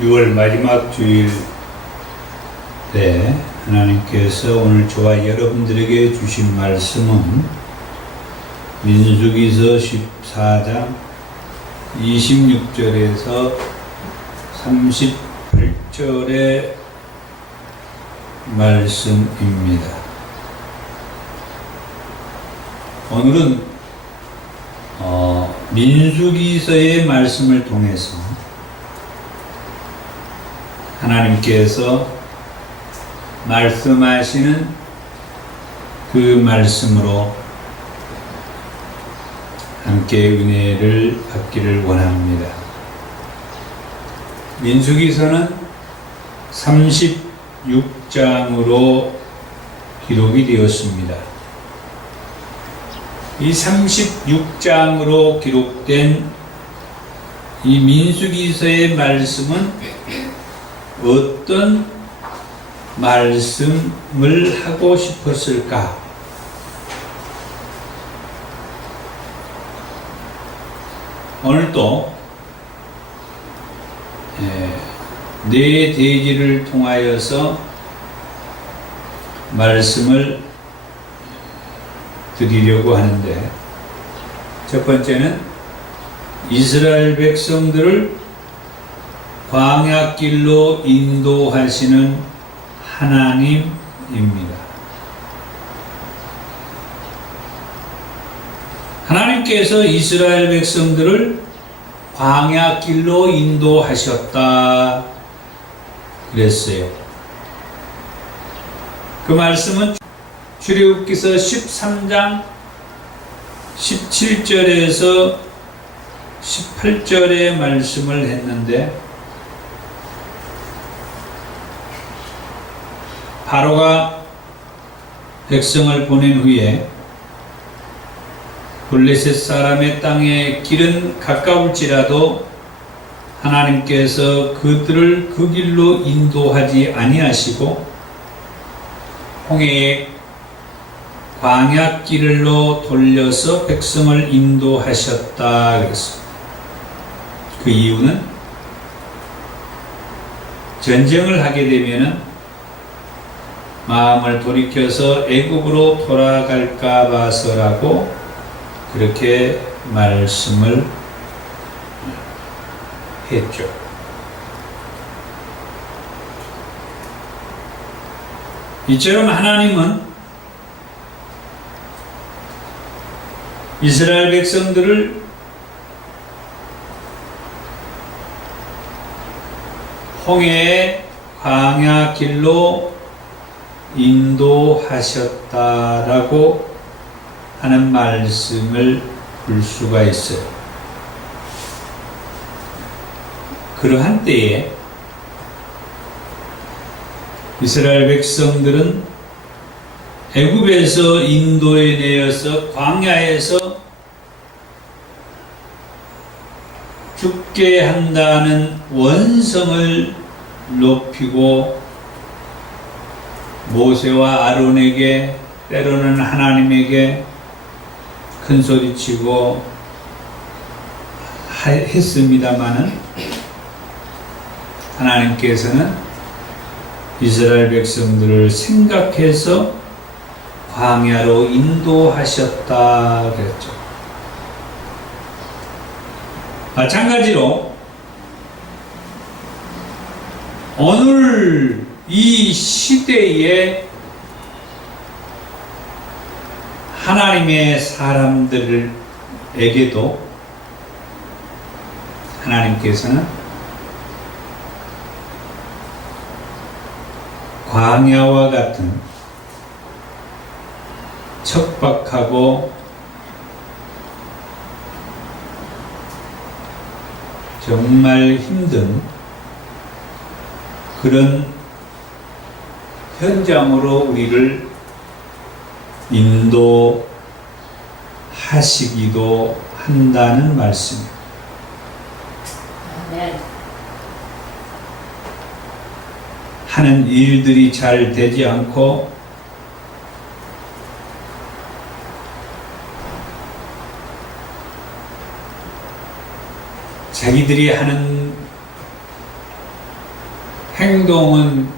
6월 마지막 주일 때 하나님께서 오늘 저와 여러분들에게 주신 말씀은 민수기서 14장 26절에서 38절의 말씀입니다. 오늘은 민수기서의 말씀을 통해서 하나님께서 말씀하시는 그 말씀으로 함께 은혜를 받기를 원합니다. 민수기서는 36장으로 기록이 되었습니다. 이 36장으로 기록된 이 민수기서의 말씀은 어떤 말씀을 하고 싶었을까? 오늘도 네 대지를 통하여서 말씀을 드리려고 하는데, 첫 번째는 이스라엘 백성들을 광야길로 인도하시는 하나님입니다. 하나님께서 이스라엘 백성들을 광야길로 인도하셨다 그랬어요. 그 말씀은 출애굽기서 13장 17절에서 18절의 말씀을 했는데, 바로가 백성을 보낸 후에 블레셋 사람의 땅의 길은 가까울지라도 하나님께서 그들을 그 길로 인도하지 아니하시고 홍해의 광야길로 돌려서 백성을 인도하셨다 그랬습니다. 그 이유는 전쟁을 하게 되면은 마음을 돌이켜서 애굽으로 돌아갈까 봐서라고 그렇게 말씀을 했죠. 이처럼 하나님은 이스라엘 백성들을 홍해의 광야길로 인도하셨다라고 하는 말씀을 볼 수가 있어요. 그러한 때에 이스라엘 백성들은 애굽에서 인도에 내어서 광야에서 죽게 한다는 원성을 높이고 모세와 아론에게, 때로는 하나님에게 큰 소리치고 했습니다마는, 하나님께서는 이스라엘 백성들을 생각해서 광야로 인도하셨다 그랬죠. 마찬가지로 오늘 이 시대에 하나님의 사람들에게도 하나님께서는 광야와 같은 척박하고 정말 힘든 그런 현장으로 우리를 인도하시기도 한다는 말씀입니다. 하는 일들이 잘 되지 않고 자기들이 하는 행동은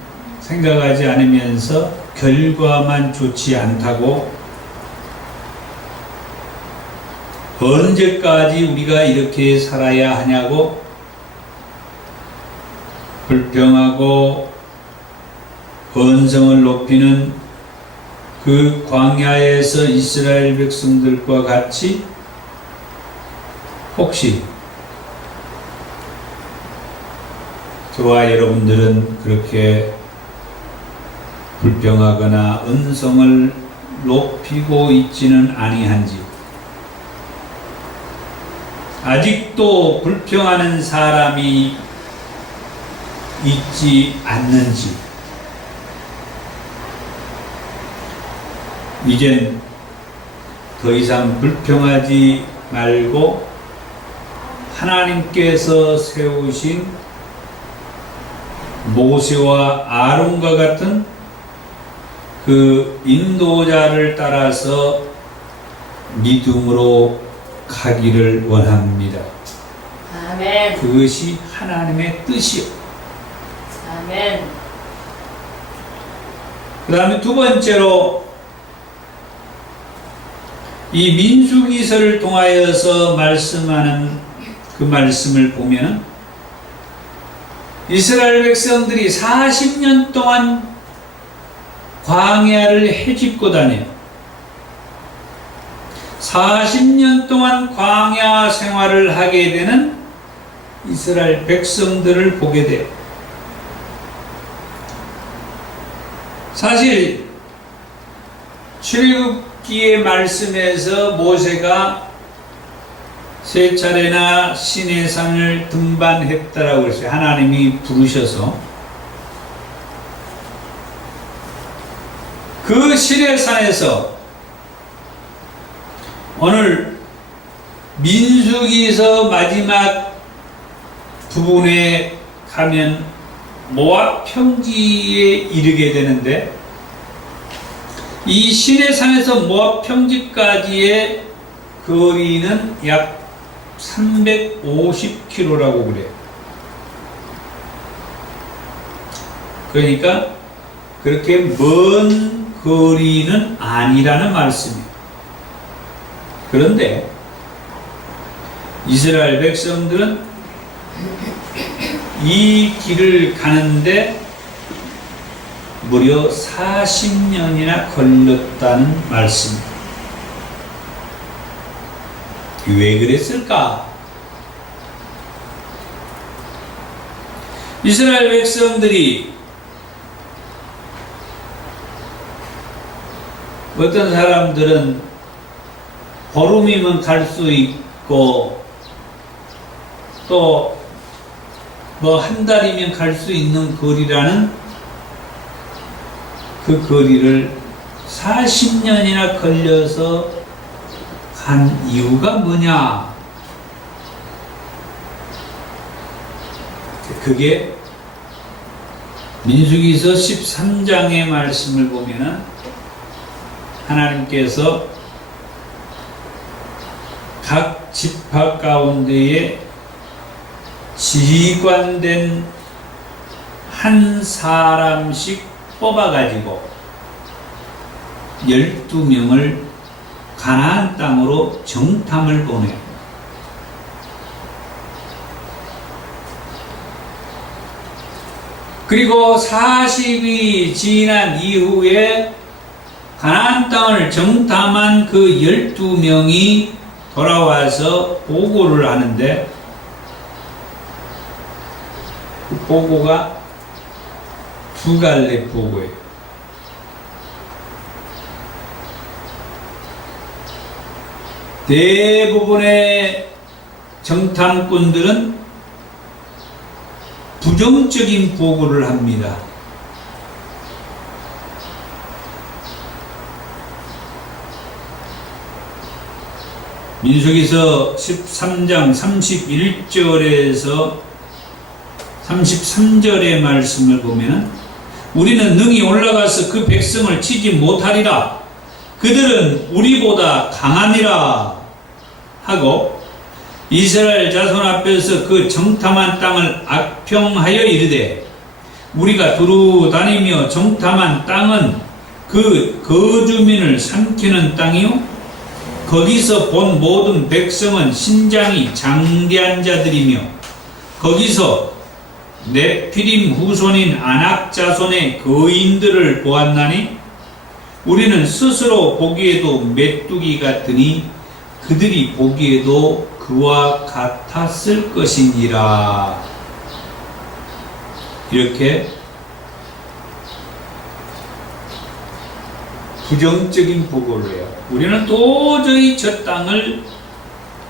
생각하지 않으면서 결과만 좋지 않다고, 언제까지 우리가 이렇게 살아야 하냐고 불평하고 언성을 높이는 그 광야에서 이스라엘 백성들과 같이 혹시 저와 여러분들은 그렇게 불평하거나 언성을 높이고 있지는 아니한지, 아직도 불평하는 사람이 있지 않는지, 이젠 더 이상 불평하지 말고 하나님께서 세우신 모세와 아론과 같은 그 인도자를 따라서 믿음으로 가기를 원합니다. 아멘. 그것이 하나님의 뜻이요. 아멘. 그 다음에 두 번째로, 이 민수기서를 통하여서 말씀하는 그 말씀을 보면 이스라엘 백성들이 40년 동안 광야를 헤집고 다녀요. 40년 동안 광야 생활을 하게 되는 이스라엘 백성들을 보게 돼요. 사실 출애굽기의 말씀에서 모세가 세 차례나 시내산을 등반했다라고 했어요. 하나님이 부르셔서. 그 시내산에서 오늘 민수기서 마지막 부분에 가면 모압 평지에 이르게 되는데, 이 시내산에서 모압 평지까지의 거리는 약 350km라고 그래요. 그러니까 그렇게 먼 거리는 아니라는 말씀이에요. 그런데 이스라엘 백성들은 이 길을 가는데 무려 40년이나 걸렸다는 말씀입니다. 왜 그랬을까? 이스라엘 백성들이 어떤 사람들은 보름이면 갈 수 있고 또 뭐 한 달이면 갈 수 있는 거리라는 그 거리를 40년이나 걸려서 간 이유가 뭐냐? 그게 민수기서 13장의 말씀을 보면은 하나님께서 각 지파 가운데에 지휘관된 한 사람씩 뽑아가지고 12명을 가나안 땅으로 정탐을 보내요. 그리고 40이 지난 이후에 가나안 땅을 정탐한 그 12명이 돌아와서 보고를 하는데, 그 보고가 두 갈래 보고예요. 대부분의 정탐꾼들은 부정적인 보고를 합니다. 민수기서 13장 31절에서 33절의 말씀을 보면 우리는 능히 올라가서 그 백성을 치지 못하리라. 그들은 우리보다 강하니라 하고 이스라엘 자손 앞에서 그 정탐한 땅을 악평하여 이르되 우리가 두루 다니며 정탐한 땅은 그 거주민을 삼키는 땅이요 거기서 본 모든 백성은 신장이 장대한 자들이며 거기서 네피림 후손인 아낙 자손의 거인들을 보았나니 우리는 스스로 보기에도 메뚜기 같으니 그들이 보기에도 그와 같았을 것이니라. 이렇게 부정적인 보고를 해요. 우리는 도저히 저 땅을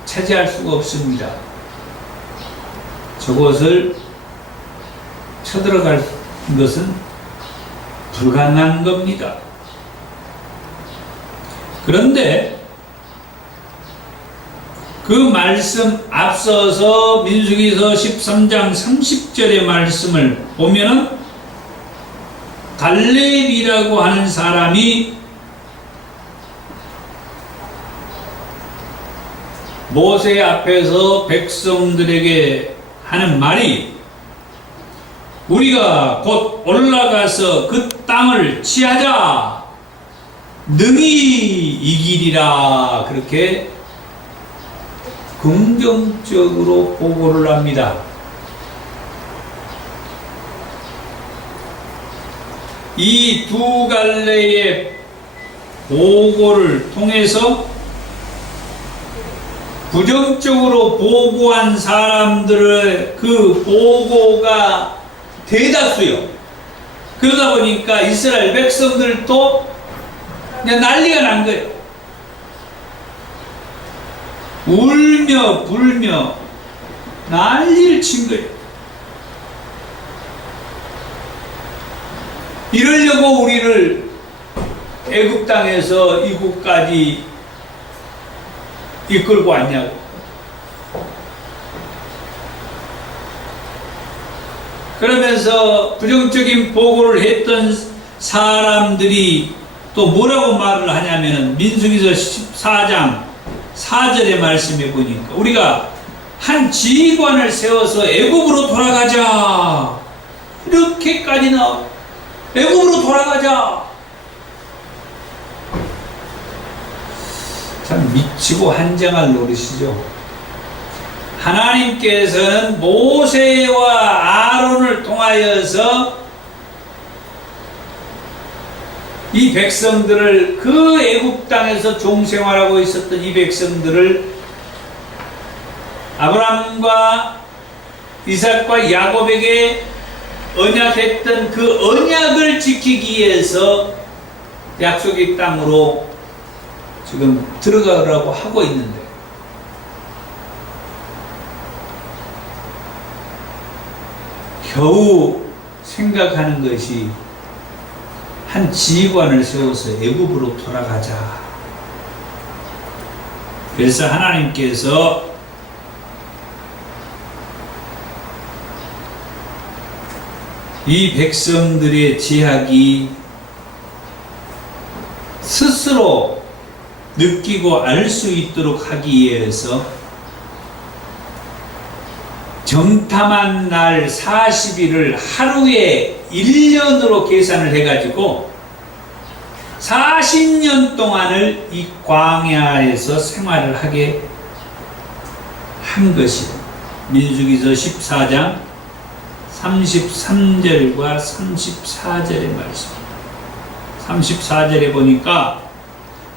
차지할 수가 없습니다. 저곳을 쳐들어갈 것은 불가능한 겁니다. 그런데 그 말씀 앞서서 민수기서 13장 30절의 말씀을 보면은 갈렙이라고 하는 사람이 모세 앞에서 백성들에게 하는 말이 우리가 곧 올라가서 그 땅을 취하자 능히 이기리라 그렇게 긍정적으로 보고를 합니다. 이 두 갈래의 보고를 통해서 부정적으로 보고한 사람들의 그 보고가 대다수요. 그러다 보니까 이스라엘 백성들도 그냥 난리가 난 거예요. 울며 불며 난리를 친 거예요. 이러려고 우리를 애굽 땅에서 이곳까지 이끌고 왔냐고. 그러면서 부정적인 보고를 했던 사람들이 또 뭐라고 말을 하냐면은 민수기서 14장 4절의 말씀에 보니까 우리가 한 지휘관을 세워서 애굽으로 돌아가자 이렇게까지 나와. 애굽으로 돌아가자. 참 미치고 한장할 노릇이죠. 하나님께서는 모세와 아론을 통하여서 이 백성들을 그 애굽 땅에서 종생활하고 있었던 이 백성들을 아브라함과 이삭과 야곱에게 언약했던 그 언약을 지키기 위해서 약속의 땅으로 지금 들어가라고 하고 있는데 겨우 생각하는 것이 한 지휘관을 세워서 애굽으로 돌아가자. 그래서 하나님께서 이 백성들의 제약이 스스로 느끼고 알 수 있도록 하기 위해서 정탐한 날 40일을 하루에 1년으로 계산을 해가지고 40년 동안을 이 광야에서 생활을 하게 한 것이 민수기서 14장 33절과 34절의 말씀. 34절에 보니까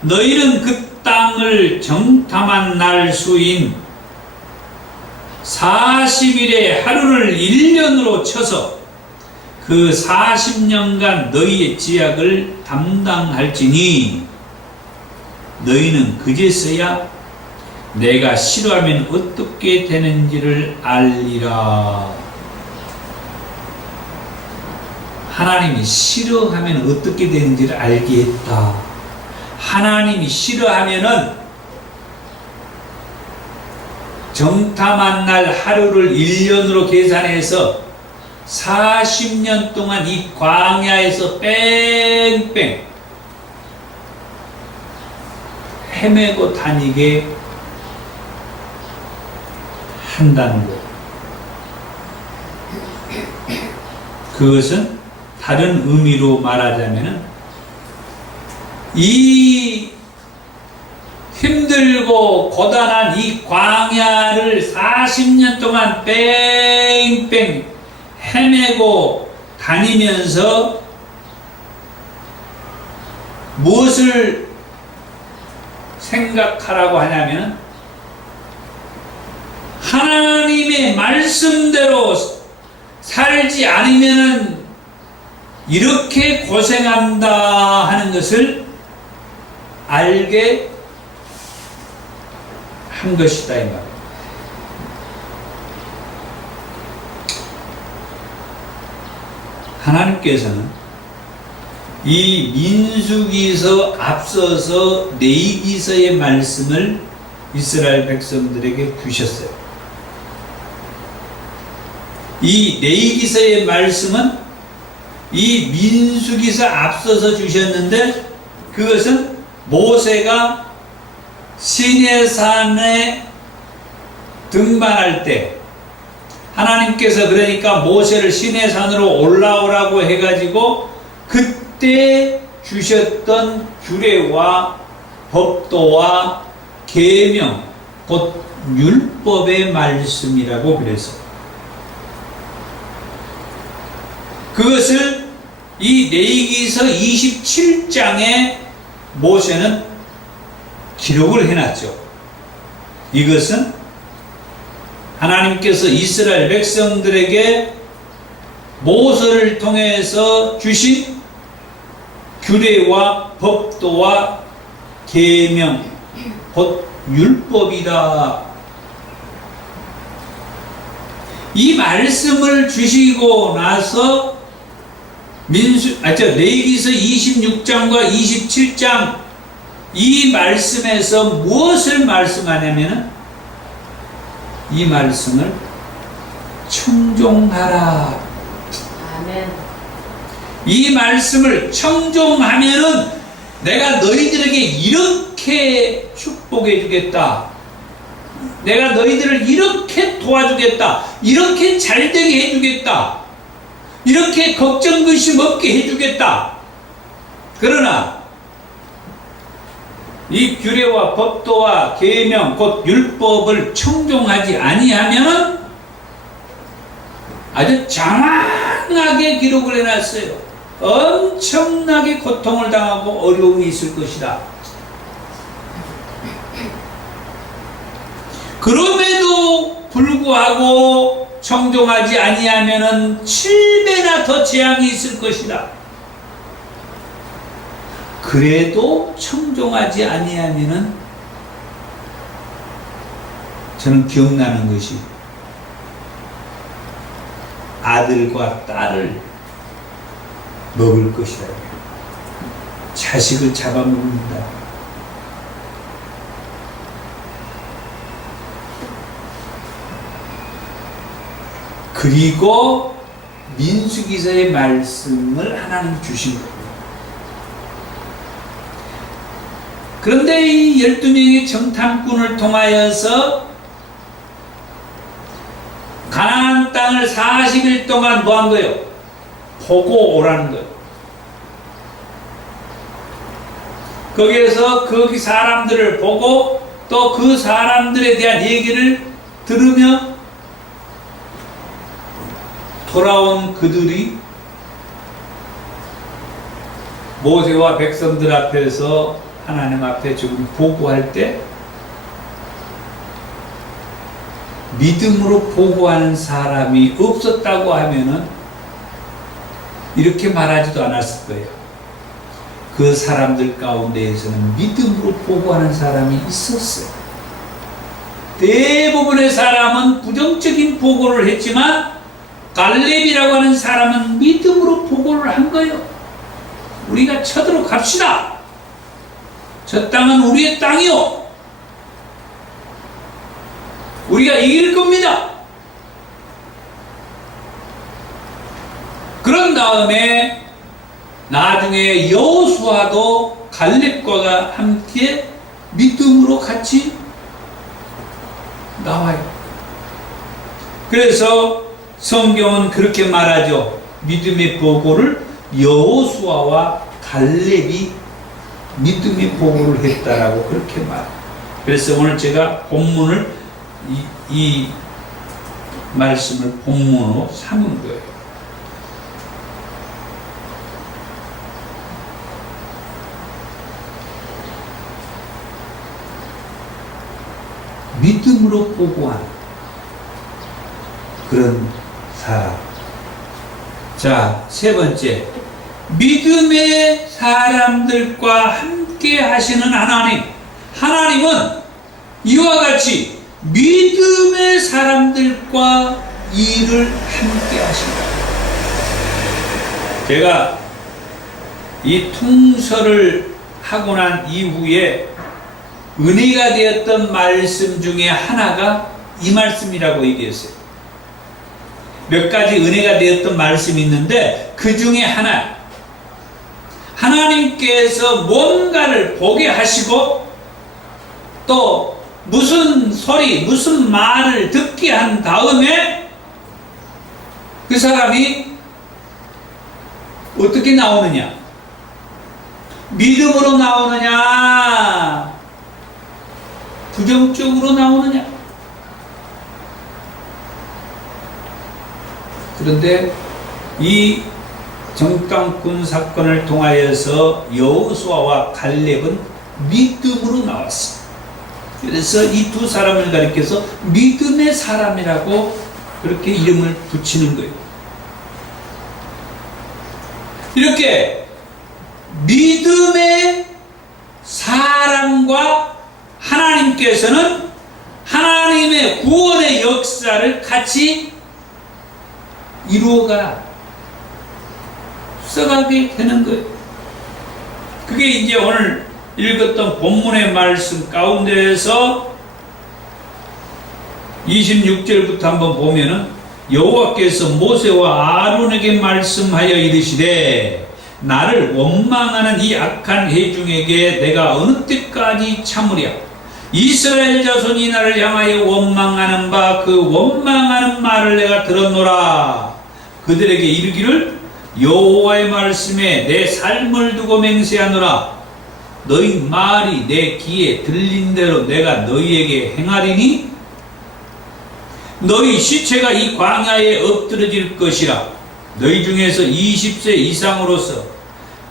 너희는 그 땅을 정탐한 날 수인 40일의 하루를 1년으로 쳐서 그 40년간 너희의 지약을 담당할지니 너희는 그제서야 내가 싫어하면 어떻게 되는지를 알리라. 하나님이 싫어하면 어떻게 되는지를 알게 했다. 하나님이 싫어하면은 정탐한 날 하루를 1년으로 계산해서 40년 동안 이 광야에서 뺑뺑 헤매고 다니게 한다는 것. 그것은 다른 의미로 말하자면 이 힘들고 고단한 이 광야를 40년 동안 뺑뺑 헤매고 다니면서 무엇을 생각하라고 하냐면 하나님의 말씀대로 살지 않으면은 이렇게 고생한다 하는 것을 알게 한 것이다 이 말이에요. 하나님께서는 이 민수기서 앞서서 레위기서의 말씀을 이스라엘 백성들에게 주셨어요. 이 레위기서의 말씀은 이 민수기서 앞서서 주셨는데 그것은 모세가 시내산에 등반할 때 하나님께서 그러니까 모세를 시내산으로 올라오라고 해가지고 그때 주셨던 규례와 법도와 계명 곧 율법의 말씀이라고 그랬어요. 그것을 이 레위기서 27장에 모세는 기록을 해놨죠. 이것은 하나님께서 이스라엘 백성들에게 모세를 통해서 주신 규례와 법도와 계명 곧 율법이다. 이 말씀을 주시고 나서 레위기서 26장과 27장 이 말씀에서 무엇을 말씀하냐면 이 말씀을 청종하라. 아멘. 이 말씀을 청종하면은 내가 너희들에게 이렇게 축복해 주겠다. 내가 너희들을 이렇게 도와주겠다. 이렇게 잘되게 해주겠다. 이렇게 걱정 근심 없게 해주겠다. 그러나 이 규례와 법도와 계명 곧 율법을 청종하지 아니하면 아주 장황하게 기록을 해놨어요. 엄청나게 고통을 당하고 어려움이 있을 것이다. 그럼에도 불구하고 청종하지 아니하면은 7배나 더 재앙이 있을 것이다. 그래도 청종하지 아니하면은 저는 기억나는 것이 아들과 딸을 먹을 것이다. 자식을 잡아먹는다. 그리고 민수기서의 말씀을 하나님 주신 거예요. 그런데 이 12명의 정탐꾼을 통하여서 가나안 땅을 40일 동안 뭐 한 거예요? 보고 오라는 거예요. 거기에서 거기 사람들을 보고 또 그 사람들에 대한 얘기를 들으며 돌아온 그들이 모세와 백성들 앞에서 하나님 앞에 지금 보고할 때 믿음으로 보고하는 사람이 없었다고 하면은 이렇게 말하지도 않았을 거예요. 그 사람들 가운데에서는 믿음으로 보고하는 사람이 있었어요. 대부분의 사람은 부정적인 보고를 했지만 갈렙이라고 하는 사람은 믿음으로 보고를 한 거예요. 우리가 쳐들어 갑시다. 저 땅은 우리의 땅이요. 우리가 이길 겁니다. 그런 다음에 나중에 여호수아도 갈렙과 함께 믿음으로 같이 나와요. 그래서 성경은 그렇게 말하죠. 믿음의 보고를 여호수아와 갈렙이 믿음의 보고를 했다라고 그렇게 말합니다. 그래서 오늘 제가 본문을 이 말씀을 본문으로 삼은 거예요. 믿음으로 보고한 그런 사람. 자, 세 번째, 믿음의 사람들과 함께 하시는 하나님. 하나님은 이와 같이 믿음의 사람들과 일을 함께 하신다. 제가 이 통설을 하고 난 이후에 은혜가 되었던 말씀 중에 하나가 이 말씀이라고 얘기했어요. 몇 가지 은혜가 되었던 말씀이 있는데 그 중에 하나, 하나님께서 뭔가를 보게 하시고 또 무슨 소리, 무슨 말을 듣게 한 다음에 그 사람이 어떻게 나오느냐? 믿음으로 나오느냐? 부정적으로 나오느냐? 그런데 이 정탐꾼 사건을 통하여서 여호수아와 갈렙은 믿음으로 나왔습니다. 그래서 이 두 사람을 가리켜서 믿음의 사람이라고 그렇게 이름을 붙이는 거예요. 이렇게 믿음의 사람과 하나님께서는 하나님의 구원의 역사를 같이 이루어가 써가게 되는 거예요. 그게 이제 오늘 읽었던 본문의 말씀 가운데에서 26절부터 한번 보면은 여호와께서 모세와 아론에게 말씀하여 이르시되 나를 원망하는 이 악한 회중에게 내가 어느 때까지 참으랴. 이스라엘 자손이 나를 향하여 원망하는 바 그 원망하는 말을 내가 들었노라. 그들에게 이르기를 여호와의 말씀에 내 삶을 두고 맹세하노라. 너희 말이 내 귀에 들린 대로 내가 너희에게 행하리니 너희 시체가 이 광야에 엎드러질 것이라. 너희 중에서 20세 이상으로서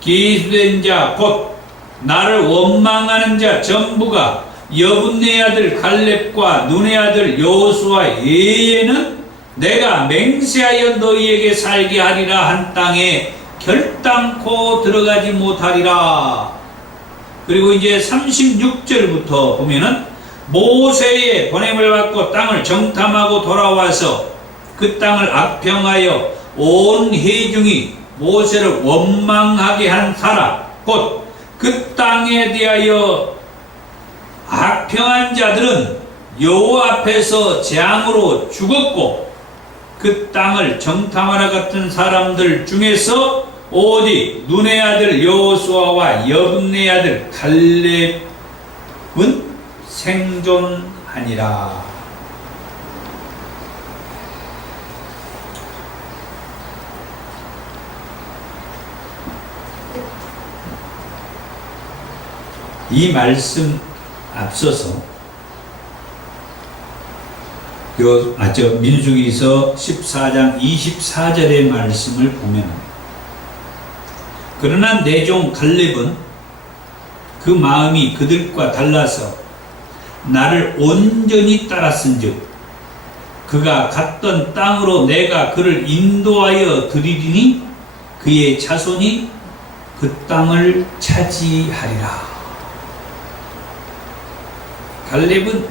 기수된 자 곧 나를 원망하는 자 전부가 여분네 아들 갈렙과 눈의 아들 여호수아 외에는 내가 맹세하여 너희에게 살게 하리라 한 땅에 결단코 들어가지 못하리라. 그리고 이제 36절부터 보면은 모세의 보냄을 받고 땅을 정탐하고 돌아와서 그 땅을 악평하여 온 회중이 모세를 원망하게 한 사람 곧 그 땅에 대하여 악평한 자들은 여호와 앞에서 재앙으로 죽었고 그 땅을 정탐하러 갔던 사람들 중에서 오직 눈의 아들 여호수아와 여분네 아들 갈렙은 생존하니라. 이 말씀 앞서서 민수기서 14장 24절의 말씀을 보면 그러나 내 종 갈렙은 그 마음이 그들과 달라서 나를 온전히 따랐은즉 그가 갔던 땅으로 내가 그를 인도하여 드리리니 그의 자손이 그 땅을 차지하리라. 갈렙은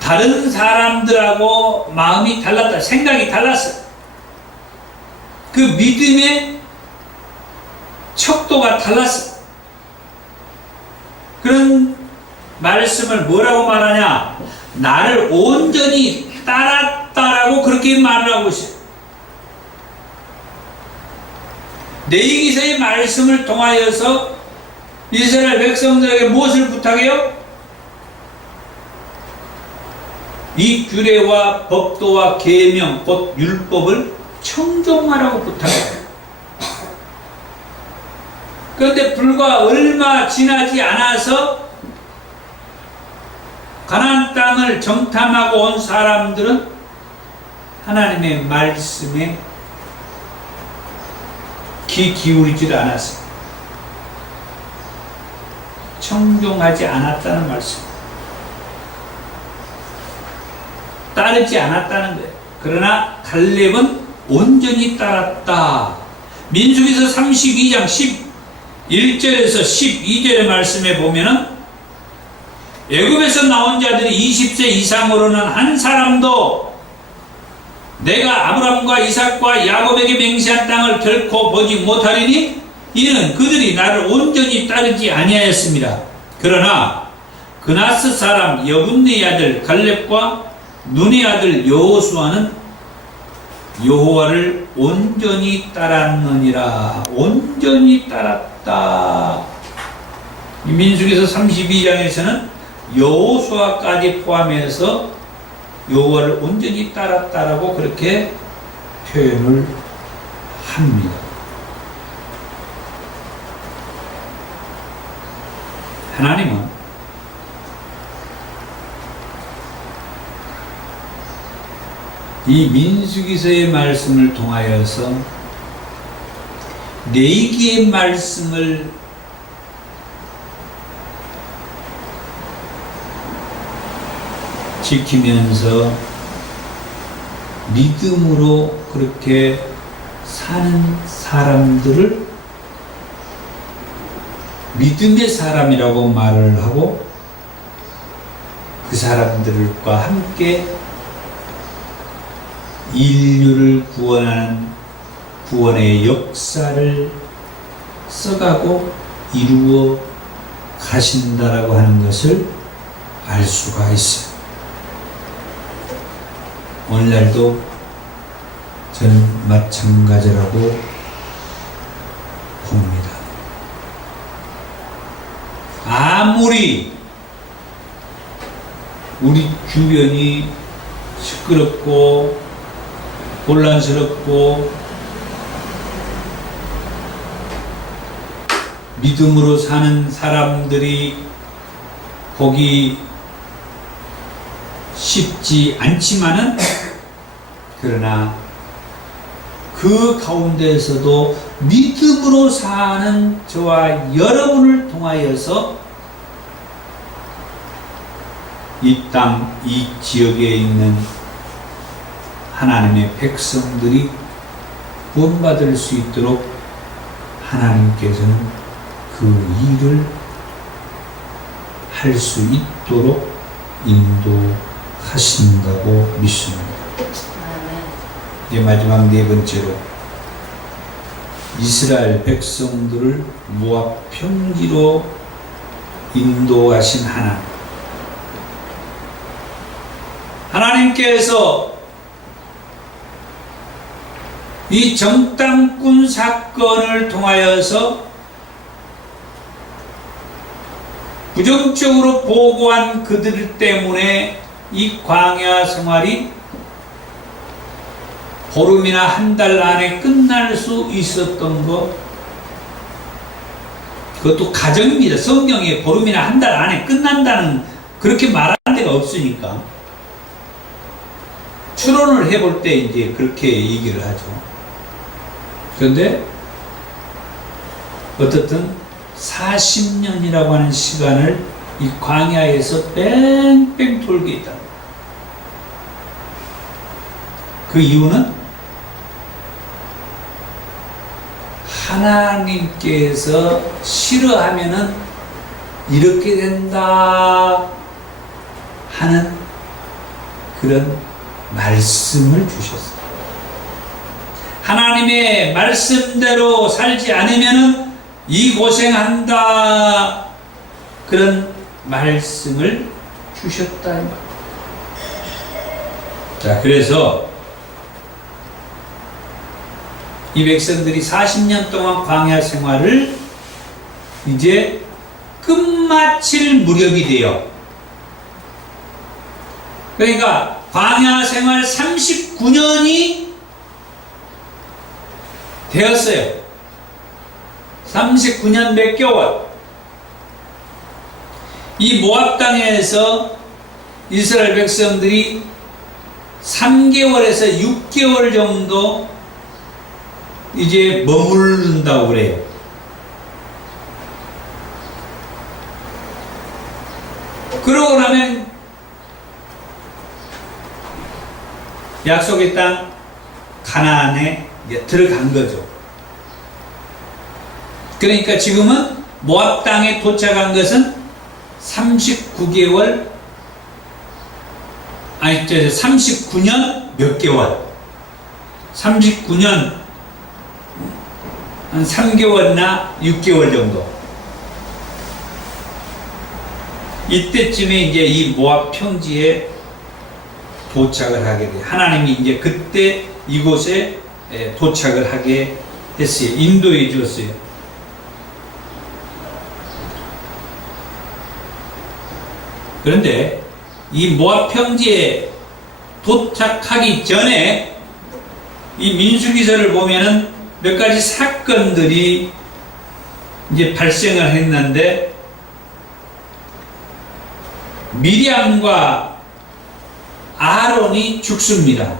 다른 사람들하고 마음이 달랐다. 생각이 달랐어. 그 믿음의 척도가 달랐어. 그런 말씀을 뭐라고 말하냐? 나를 온전히 따랐다라고 그렇게 말을 하고 있어요. 레위기서의 말씀을 통하여서 이스라엘 백성들에게 무엇을 부탁해요? 이 규례와 법도와 계명 곧 율법을 청종하라고 부탁해요. 그런데 불과 얼마 지나지 않아서 가나안 땅을 정탐하고 온 사람들은 하나님의 말씀에 귀 기울이질 않았어요. 청종하지 않았다는 말씀. 따르지 않았다는 거예요. 그러나 갈렙은 온전히 따랐다. 민수기서 32장 11절에서 12절의 말씀에 보면은 애굽에서 나온 자들이 20세 이상으로는 한 사람도 내가 아브람과 이삭과 야곱에게 맹세한 땅을 결코 보지 못하리니 이는 그들이 나를 온전히 따르지 아니하였습니다. 그러나 그나스 사람 여분네 아들 갈렙과 눈의 아들 여호수아는 여호와를 온전히 따랐느니라. 온전히 따랐다. 민수기서 32장에서는 여호수아까지 포함해서 여호와를 온전히 따랐다라고 그렇게 표현을 합니다. 하나님은 이 민수기서의 말씀을 통하여서 레위기의 말씀을 지키면서 믿음으로 그렇게 사는 사람들을 믿음의 사람이라고 말을 하고 그 사람들과 함께 인류를 구원하는 구원의 역사를 써가고 이루어 가신다라고 하는 것을 알 수가 있어요. 오늘날도 저는 마찬가지라고 봅니다. 아무리 우리 주변이 시끄럽고 혼란스럽고 믿음으로 사는 사람들이 보기 쉽지 않지만은 그러나 그 가운데에서도 믿음으로 사는 저와 여러분을 통하여서 이 땅, 이 지역에 있는 하나님의 백성들이 구원받을 수 있도록 하나님께서는 그 일을 할 수 있도록 인도하신다고 믿습니다. 이제 마지막 네 번째로 이스라엘 백성들을 모압 평지로 인도하신 하나님께서 이 정탐꾼 사건을 통하여서 부정적으로 보고한 그들 때문에 이 광야 생활이 보름이나 한 달 안에 끝날 수 있었던 것, 그것도 가정입니다. 성경에 보름이나 한 달 안에 끝난다는 그렇게 말한 데가 없으니까 추론을 해볼 때 이제 그렇게 얘기를 하죠. 그런데 어떻든 40년이라고 하는 시간을 이 광야에서 뺑뺑 돌게 있다. 그 이유는 하나님께서 싫어하면은 이렇게 된다 하는 그런 말씀을 주셨어요. 하나님의 말씀대로 살지 않으면은 이 고생한다 그런 말씀을 주셨다. 자, 그래서 이 백성들이 40년 동안 광야 생활을 이제 끝마칠 무렵이 돼요. 그러니까 광야 생활 39년이 되었어요. 39년 몇 개월. 이 모압 땅에서 이스라엘 백성들이 3개월에서 6개월 정도 이제 머무른다고 그래요. 그러고 나면 약속의 땅 가나안에 이제 들어간 거죠. 그러니까 지금은 모압 땅에 도착한 것은 39개월, 아니, 39년 몇 개월. 39년, 한 3개월이나 6개월 정도. 이때쯤에 이제 이 모압 평지에 도착을 하게 돼요. 하나님이 이제 그때 이곳에 도착을 하게 했어요. 인도해 주었어요. 그런데 이 모압 평지에 도착하기 전에 이 민수기서를 보면은 몇 가지 사건들이 이제 발생을 했는데, 미리암과 아론이 죽습니다.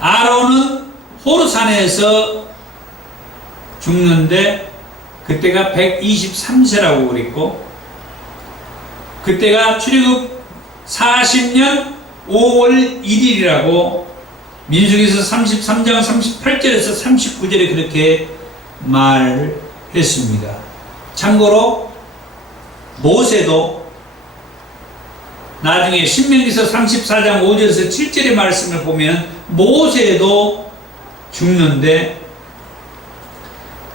아론은 호르산에서 죽는데 그때가 123세라고 그랬고, 그때가 출애굽 40년 5월 1일이라고 민수기서 33장 38절에서 39절에 그렇게 말했습니다. 참고로 모세도 나중에 신명기서 34장 5절에서 7절의 말씀을 보면 모세도 죽는데,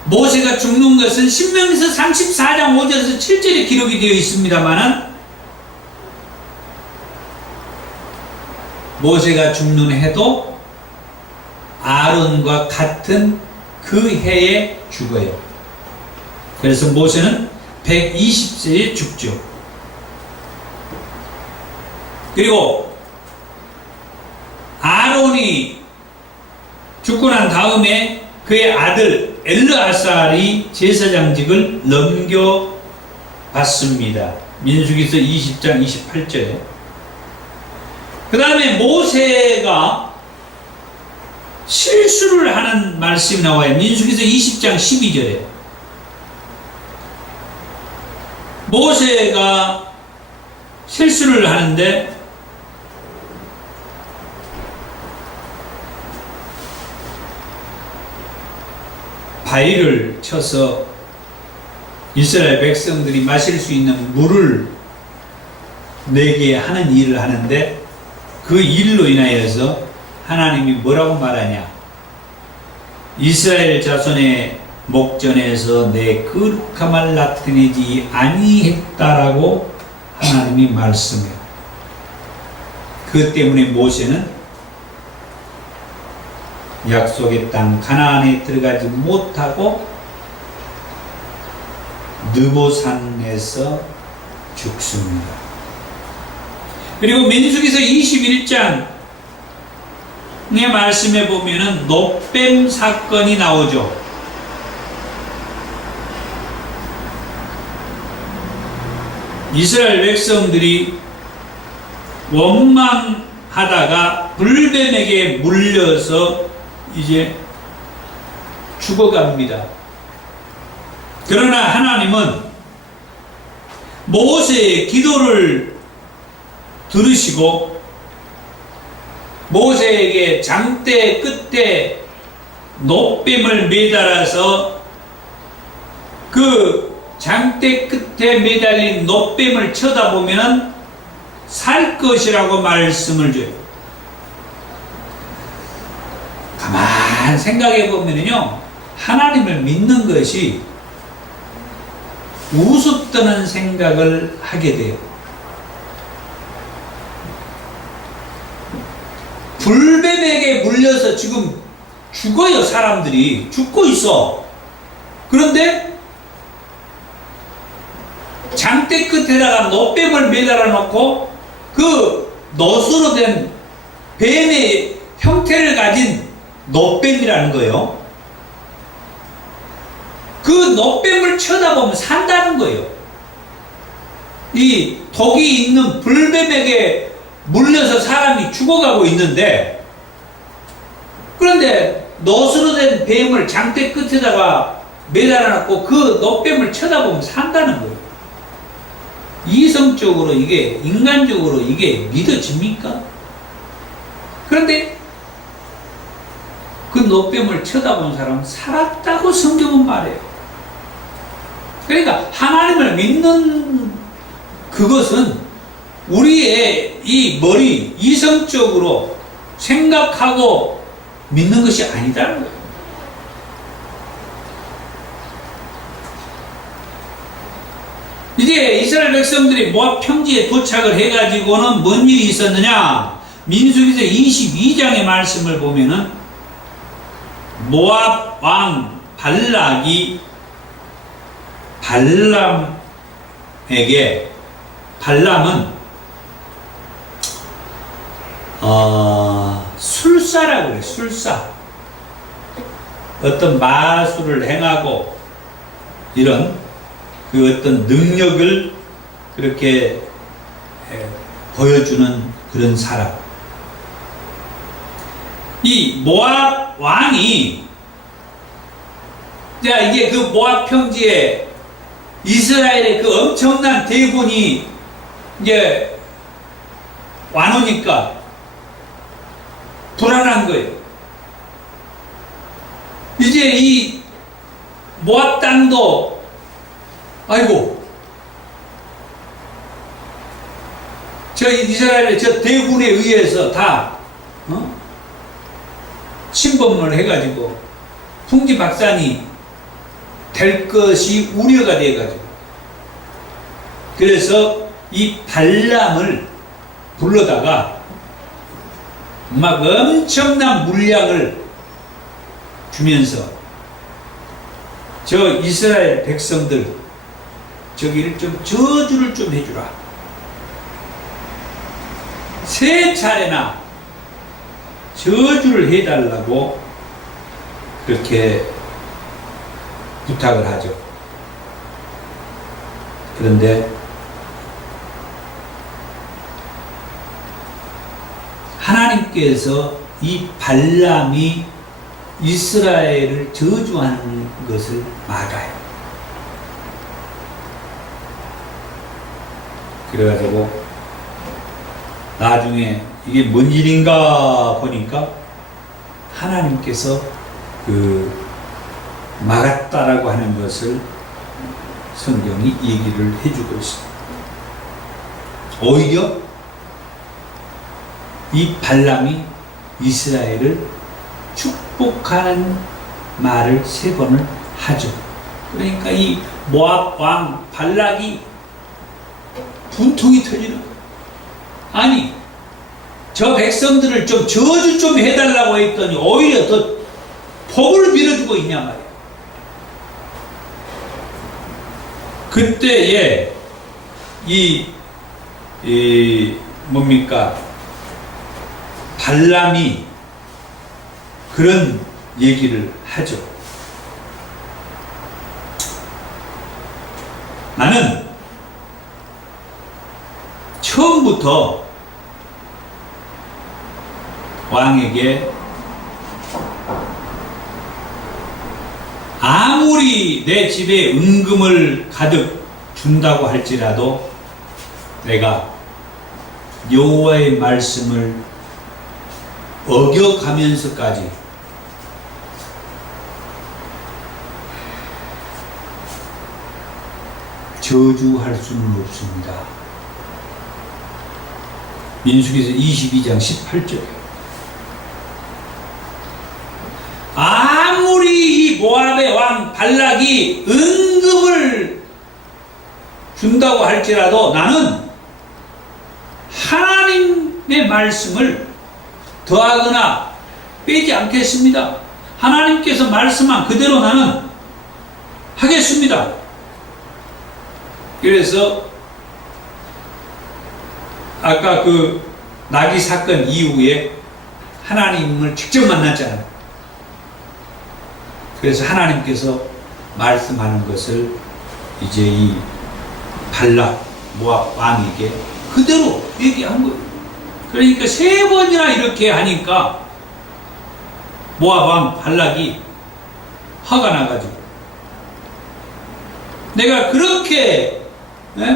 모세가 죽는 것은 신명기서 34장 5절에서 7절에 기록이 되어 있습니다만, 모세가 죽는 해도 아론과 같은 그 해에 죽어요. 그래서 모세는 120세에 죽죠. 그리고 아론이 죽고 난 다음에 그의 아들 엘르아살이 제사장직을 넘겨받습니다. 민수기서 20장 28절에. 그 다음에 모세가 실수를 하는 말씀이 나와요. 민수기서 20장 12절에. 모세가 실수를 하는데, 바위를 쳐서 이스라엘 백성들이 마실 수 있는 물을 내게 하는 일을 하는데, 그 일로 인하여서 하나님이 뭐라고 말하냐? 이스라엘 자손의 목전에서 내 거룩함을 나타내지 아니했다라고 하나님이 말씀해요. 그 때문에 모세는 약속의 땅 가나안에 들어가지 못하고 느보산에서 죽습니다. 그리고 민수기서 21장의 말씀에 보면은 놋뱀 사건이 나오죠. 이스라엘 백성들이 원망하다가 불뱀에게 물려서 이제 죽어갑니다. 그러나 하나님은 모세의 기도를 들으시고 모세에게 장대 끝에 놋뱀을 매달아서 그 장대 끝에 매달린 놋뱀을 쳐다보면 살 것이라고 말씀을 줘요. 가만 생각해 보면요, 하나님을 믿는 것이 우습다는 생각을 하게 돼요. 불뱀에게 물려서 지금 죽어요. 사람들이 죽고 있어. 그런데 장대 끝에다가 노뱀을 매달아 놓고 그 노수로 된 뱀의 형태를 가진 노뱀이라는 거예요. 그 노뱀을 쳐다보면 산다는 거예요. 이 독이 있는 불뱀에게 물려서 사람이 죽어가고 있는데, 그런데 노수로 된 뱀을 장대 끝에다가 매달아 놓고 그 노뱀을 쳐다보면 산다는 거예요. 이성적으로 이게, 인간적으로 이게 믿어집니까? 그런데 그 노뱀을 쳐다본 사람은 살았다고 성경은 말해요. 그러니까 하나님을 믿는 그것은 우리의 이 머리, 이성적으로 생각하고 믿는 것이 아니다는 거예요. 이제 이스라엘 백성들이 모압 평지에 도착을 해가지고는 뭔 일이 있었느냐? 민수기서 22장의 말씀을 보면은 모압 왕 발락이 발람은 술사라고 그래. 술사. 어떤 마술을 행하고 이런 그 어떤 능력을 그렇게 보여주는 그런 사람. 이 모압 왕이, 자, 이게 그 모압 평지에 이스라엘의 그 엄청난 대군이 이제 와놓으니까 불안한 거예요. 이제 이 모압 땅도, 아이고, 저 이스라엘의 저 대군에 의해서 다 침범을 해가지고 풍지박산이 될 것이 우려가 돼가지고, 그래서 이 발람을 불러다가 막 엄청난 물량을 주면서 저 이스라엘 백성들 저기를 좀 저주를 좀 해주라. 3차례나 저주를 해달라고 그렇게 부탁을 하죠. 그런데 하나님께서 이 발람이 이스라엘을 저주하는 것을 막아요. 그래가지고 나중에 이게 뭔 일인가 보니까 하나님께서 그 막았다라고 하는 것을 성경이 얘기를 해주고 있습니다. 오히려 이 발람이 이스라엘을 축복하는 말을 3번을 하죠. 그러니까 이 모압 왕 발락이 분통이 터지는 거예요. 아니, 저 백성들을 좀 저주 좀 해달라고 했더니 오히려 더 복을 빌어주고 있냐 말이에요. 그때에 뭡니까? 발람이 그런 얘기를 하죠. 나는 처음부터 왕에게 아무리 내 집에 은금을 가득 준다고 할지라도 내가 여호와의 말씀을 어겨가면서까지 저주할 수는 없습니다. 민수기서 22장 18절. 아무리 이 모압의 왕 발락이 은금을 준다고 할지라도 나는 하나님의 말씀을 더하거나 빼지 않겠습니다. 하나님께서 말씀한 그대로 나는 하겠습니다. 그래서 아까 그 나귀 사건 이후에 하나님을 직접 만났잖아요. 그래서 하나님께서 말씀하는 것을 이제 이 발락 모압 왕에게 그대로 얘기한 거예요. 그러니까 3번이나 이렇게 하니까 모압 왕 발락이 화가 나가지고 내가 그렇게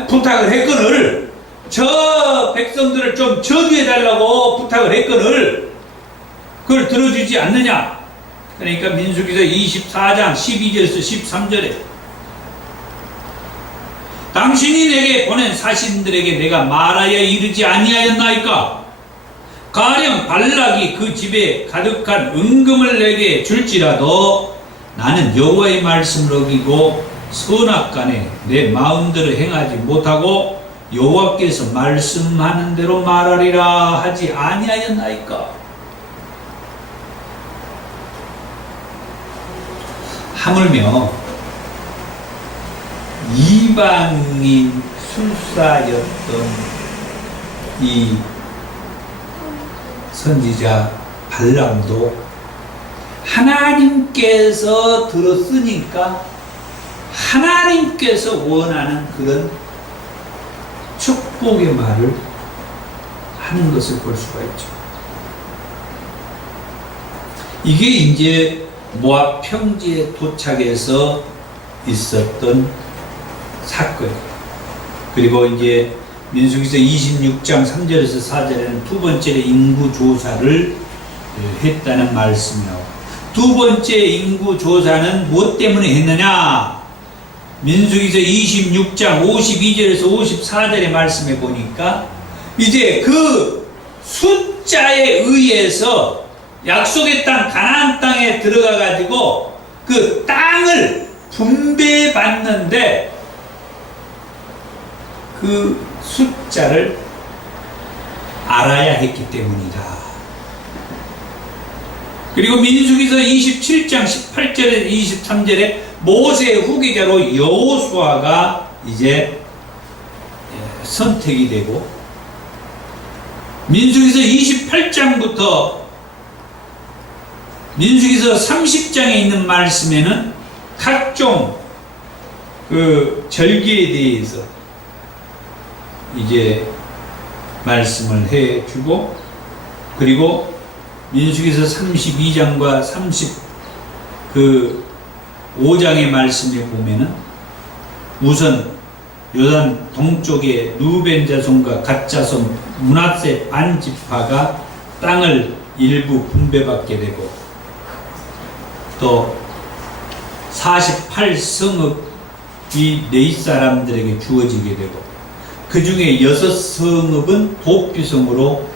부탁을 했거늘 저 백성들을 좀 저주해달라고 부탁을 했거늘 그걸 들어주지 않느냐. 그러니까 민수기서 24장 12절에서 13절에 당신이 내게 보낸 사신들에게 내가 말하여 이르지 아니하였나이까. 가령 발락이 그 집에 가득한 은금을 내게 줄지라도 나는 여호와의 말씀을 어기고 선악간에 내 마음대로 행하지 못하고 여호와께서 말씀하는 대로 말하리라 하지 아니하였나이까. 하물며 이방인 술사였던 이 선지자 발람도 하나님께서 들었으니까 하나님께서 원하는 그런 축복의 말을 하는 것을 볼 수가 있죠. 이게 이제 모압 평지에 도착해서 있었던 사건. 그리고 이제 민수기서 26장 3절에서 4절에는 두 번째 인구 조사를 했다는 말씀이 나옵니다. 두 번째 인구 조사는 무엇 때문에 했느냐? 민수기서 26장 52절에서 54절의 말씀에 보니까 이제 그 숫자에 의해서 약속의 땅 가나안 땅에 들어가 가지고 그 땅을 분배받는데 그 숫자를 알아야 했기 때문이다. 그리고 민수기서 27장 18절에서 23절에 모세의 후계자로 여호수아가 이제 선택이 되고 민수기서 28장부터 민수기서 30장에 있는 말씀에는 각종 그 절기에 대해서 이제 말씀을 해주고, 그리고 민수기서 32장과 35장의 말씀에 보면은 우선 요단 동쪽의 루벤 자손과 갓 자손 므낫세 반지파가 땅을 일부 분배받게 되고, 또 48성읍이 네 사람들에게 주어지게 되고, 그 중에 6성읍은 도피성으로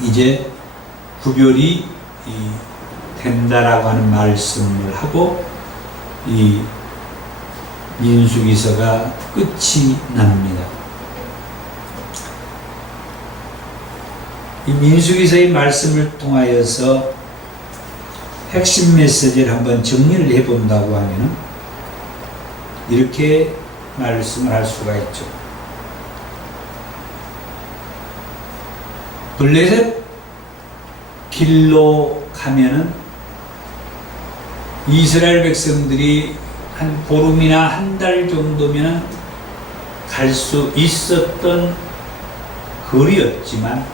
이제 구별이 된다라고 하는 말씀을 하고 이 민수기서가 끝이 납니다. 이 민수기서의 말씀을 통하여서 핵심 메시지를 한번 정리를 해본다고 하면 이렇게 말씀을 할 수가 있죠. 블레셋 길로 가면은 이스라엘 백성들이 한 보름이나 한 달 정도면 갈 수 있었던 거리였지만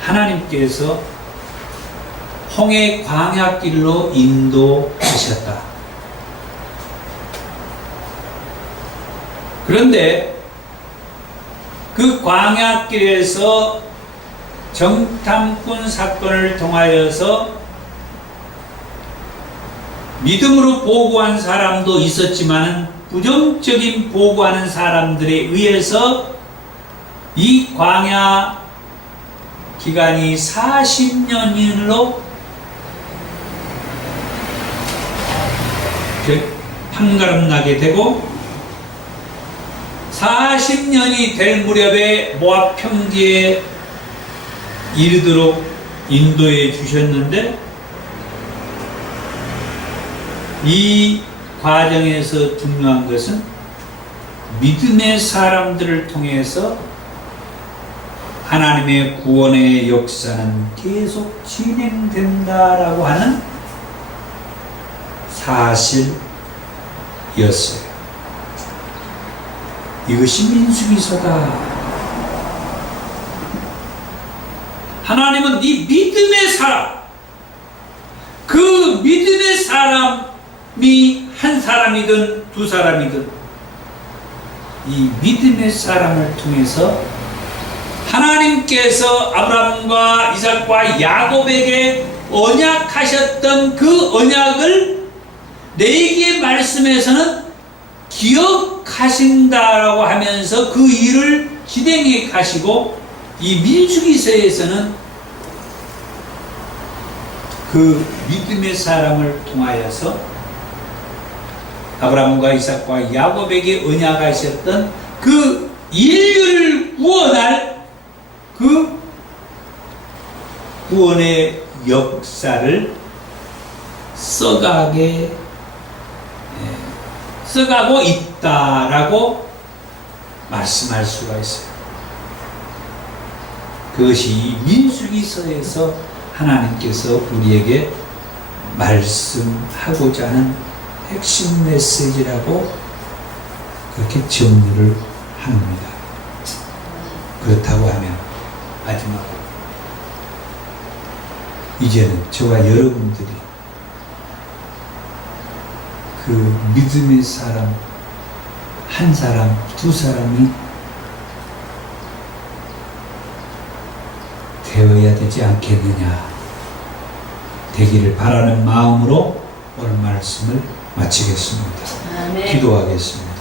하나님께서 홍해 광야길로 인도하셨다. 그런데 그 광야길에서 정탐꾼 사건을 통하여서 믿음으로 보고한 사람도 있었지만 부정적인 보고하는 사람들에 의해서 이 광야 기간이 40년으로 한가름나게 되고 40년이 될 무렵에 모압 평지에 이르도록 인도해 주셨는데 이 과정에서 중요한 것은 믿음의 사람들을 통해서 하나님의 구원의 역사는 계속 진행된다라고 하는 사실이었어요. 이것이 민수기서다. 하나님은 네 믿음의 사람, 그 믿음의 사람이 한 사람이든 두 사람이든 이 믿음의 사람을 통해서 하나님께서 아브라함과 이삭과 야곱에게 언약하셨던 그 언약을 내게 말씀에서는 기억하신다라고 하면서 그 일을 진행해 가시고, 이 민수기서에서는 그 믿음의 사람을 통하여서 아브라함과 이삭과 야곱에게 언약하셨던 그 인류를 구원할 그 구원의 역사를 써가고 있다라고 말씀할 수가 있어요. 그것이 민수기서에서 하나님께서 우리에게 말씀하고자 하는 핵심 메시지라고 그렇게 정리를 합니다. 그렇다고 하면 마지막으로 이제는 저와 여러분들이 그 믿음의 사람, 한 사람, 두 사람이 되어야 되지 않겠느냐, 되기를 바라는 마음으로 오늘 말씀을 마치겠습니다. 아멘. 기도하겠습니다.